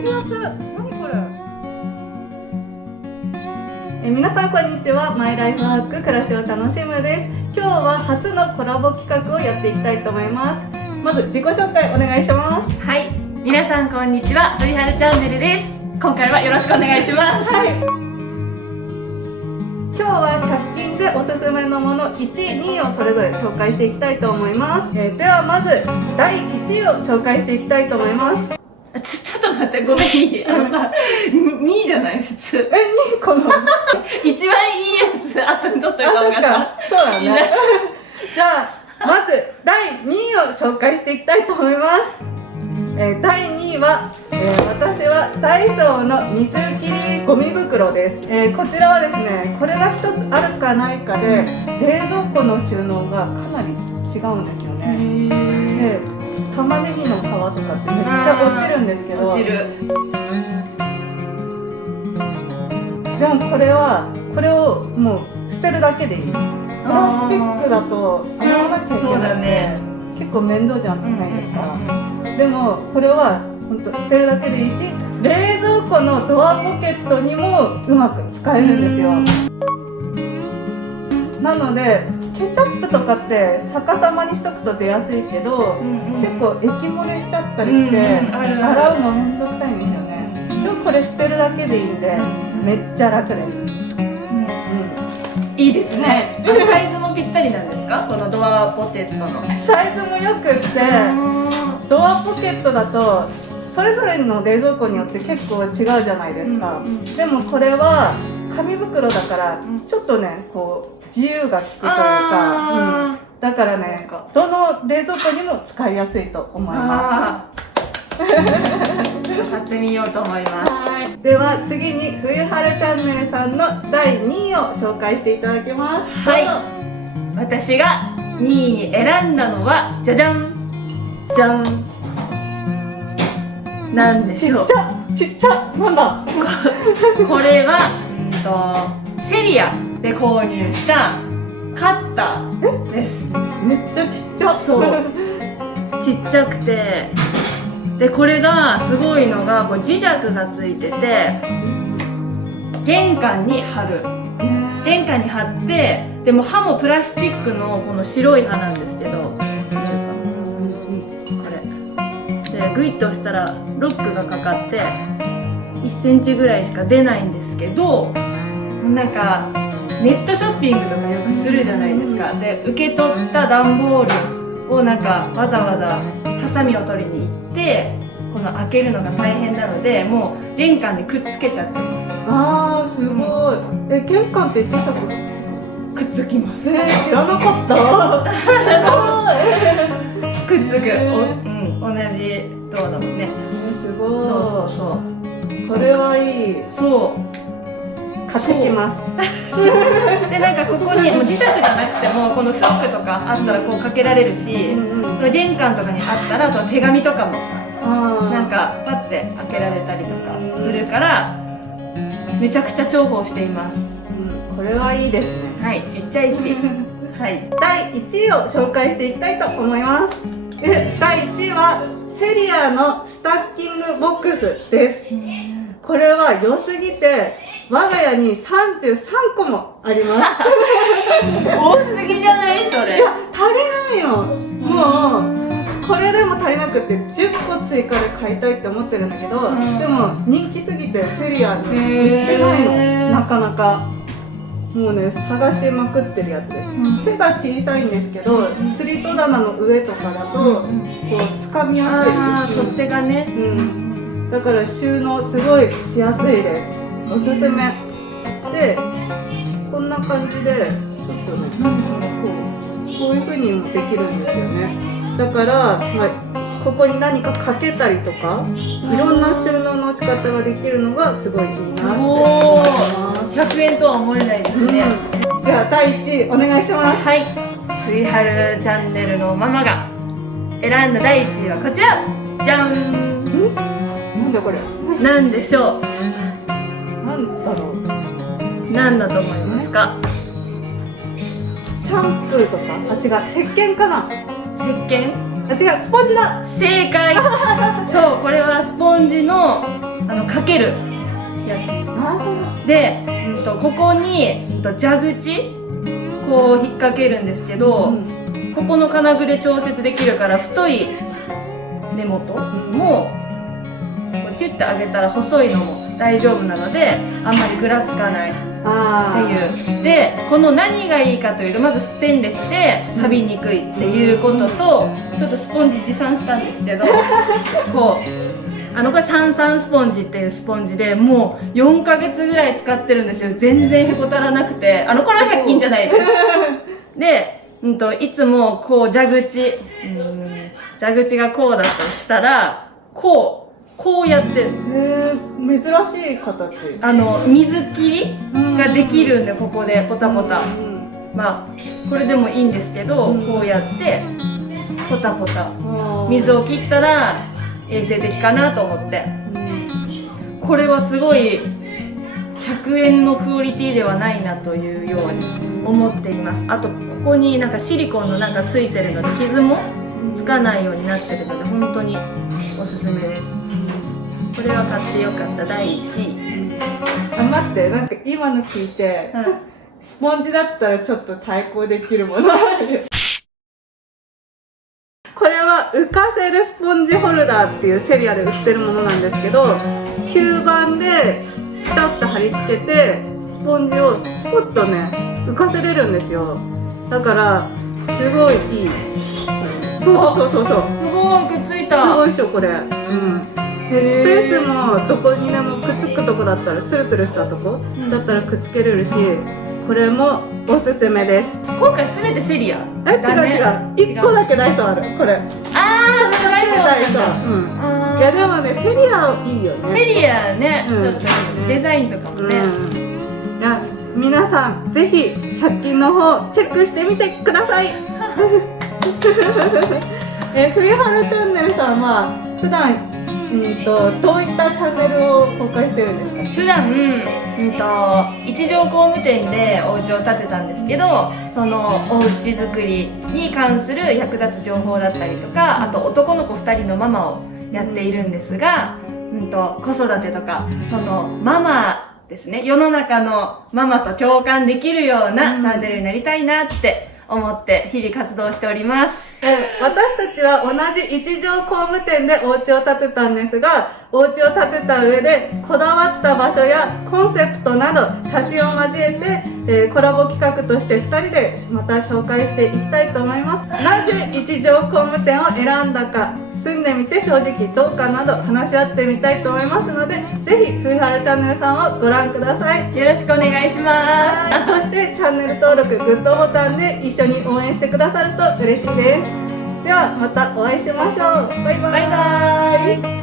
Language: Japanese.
激安。何これ。皆さんこんにちは。マイライフハック暮らしを楽しむです。今日は初のコラボ企画をやっていきたいと思います。まず自己紹介お願いします。はい、皆さんこんにちは。鳥春チャンネルです。今回はよろしくお願いします。はい。今日は100均でおすすめのもの1、2位をそれぞれ紹介していきたいと思います。ではまず第1位を紹介していきたいと思います。ちょっと待って、ごめん、さ、2位じゃない普通。2位この一番いいやつ後に取っといた方がさ。そうだね。じゃあまず第2位を紹介していきたいと思います。第2位は、私はダイソーの水切りゴミ袋です。こちらはですね、これが一つあるかないかで冷蔵庫の収納がかなり違うんですよね。で、玉ねぎの皮とかってめっちゃ落ちるんですけど、落ちる。でもこれをもう捨てるだけでいい。プラスチックだと洗わなきゃいけそうないので、だね、結構面倒じゃないですか。でもこれは本当捨てるだけでいいし、冷蔵庫のドアポケットにもうまく使えるんですよ。なのでケチャップとかって逆さまにしとくと出やすいけど、結構液漏れしちゃったりして、洗うのめんどくさいんですよね。でもこれ捨てるだけでいいんで、めっちゃ楽です。いいですね。サイズもぴったりなんですか？このドアポケットのサイズもよくって、ドアポケットだとそれぞれの冷蔵庫によって結構違うじゃないですか。でもこれは紙袋だからちょっとね、こう自由が利くというか、だからね、どの冷蔵庫にも使いやすいと思います。買ってみようと思います。では次に冬春チャンネルさんの第2位を紹介していただきます。はい、私が2位に選んだのはじゃじゃんじゃん、なんでしょう。ちっちゃなんだこれはセリアで購入したカッターです。めっちゃちっちゃ。そうちっちゃくて、でこれがすごいのがこう磁石がついてて、玄関に貼って、でも刃もプラスチックのこの白い刃なんですけど、これでグイッと押したらロックがかかって1センチぐらいしか出ないんですけど、なんかネットショッピングとかよくするじゃないですか。で受け取った段ボールをなんかわざわざハサミを取りに行って、この開けるのが大変なのでもう玄関でくっつけちゃってます。すごい。玄関って磁石くっつきます。知らなかった。くっつく、同じドアだもんね。すごい。そうこれはいい。買ってきます。でなんかここにもう磁石じゃなくてもこのフックとかあったらこうかけられるし、これ玄関とかにあったらその手紙とかもさ、なんかパッて開けられたりとかするからめちゃくちゃ重宝しています。これはいいですね。はい、ちっちゃいしはい、第1位を紹介していきたいと思います。第1位はセリアのスタッキングボックスです。これは良すぎて我が家に33個もあります。多すぎじゃないそれ。いや、足りないよ。もうこれでも足りなくて10個追加で買いたいって思ってるんだけど、でも人気すぎてセリアに売ってないの、なかなか。もうね、探しまくってるやつです。背が小さいんですけど、釣り戸棚の上とかだとこう掴みやすい。取っ手がね、だから収納すごいしやすいです。おすすめで、こんな感じでちょっとね、こういう風にもできるんですよね。だから、ここに何かかけたりとか、いろんな収納の仕方ができるのがすごいいいなって思います。100円とは思えないですね。では第1位お願いします。はい、冬春チャンネルのママが選んだ第1位はこちらじゃん。なんだこれ。なんでしょう。なんだろう。なんだと思いますか？シャンプーとか？違う、石鹸かな。石鹸？違う、スポンジだ。正解。そう、これはスポンジのかけるやつで、ここに、蛇口こう引っ掛けるんですけど、ここの金具で調節できるから太い根元もこうキュッて上げたら細いのも大丈夫なのであんまりぐらつかないっていう。でこの何がいいかというと、まずステンレスで錆びにくいっていうことと、ちょっとスポンジ持参したんですけどこうこれサンサンスポンジっていうスポンジでもう4ヶ月ぐらい使ってるんですよ。全然へこたらなくて、これは100均じゃないですで、いつもこう蛇口がこうだとしたらこうやってる。珍しい形。水切りができるんで、ここでポタポタ、まあこれでもいいんですけど、こうやってポタポタ水を切ったら衛生的かなと思って、これはすごい100円のクオリティではないなというように思っています。あとここになんかシリコンのなんかついてるので傷もつかないようになってるので本当におすすめです。これは買ってよかった第1位。待って、なんか今の聞いて、スポンジだったらちょっと対抗できるものある。これは浮かせるスポンジホルダーっていうセリアで売ってるものなんですけど、吸盤でピタッと貼り付けてスポンジをスポッとね浮かせれるんですよ。だからすごいいい。そうすごいくっついた。すごいでしょこれ。でスペースもどこにでもくっつくとこだったら、ツルツルしたとこだったらくっつけれるし、これもおすすめです。今回すべてセリア。違う1個だけダイソーある。これそれダイソーダイソー。いやでもね、セリアいいよね。セリアね、ちょっとデザインとかもね。いや皆さんぜひ100均の方チェックしてみてください。冬春チャンネルさんは普段どういったチャンネルを公開してるんですか？普段一条工務店でお家を建てたんですけど、そのお家作りに関する役立つ情報だったりとか、あと男の子2人のママをやっているんですが、子育てとかそのママですね、世の中のママと共感できるようなチャンネルになりたいなって思って日々活動しております。私たちは同じ一条工務店でお家を建てたんですが、お家を建てた上でこだわった場所やコンセプトなど写真を交えて、コラボ企画として2人でまた紹介していきたいと思います。なぜ一条工務店を選んだか、住んでみて正直どうかなど話し合ってみたいと思いますので、ぜひ冬春チャンネルさんをご覧ください。よろしくお願いします。そしてチャンネル登録、グッドボタンで一緒に応援してくださると嬉しいです。ではまたお会いしましょう。バイバーイ。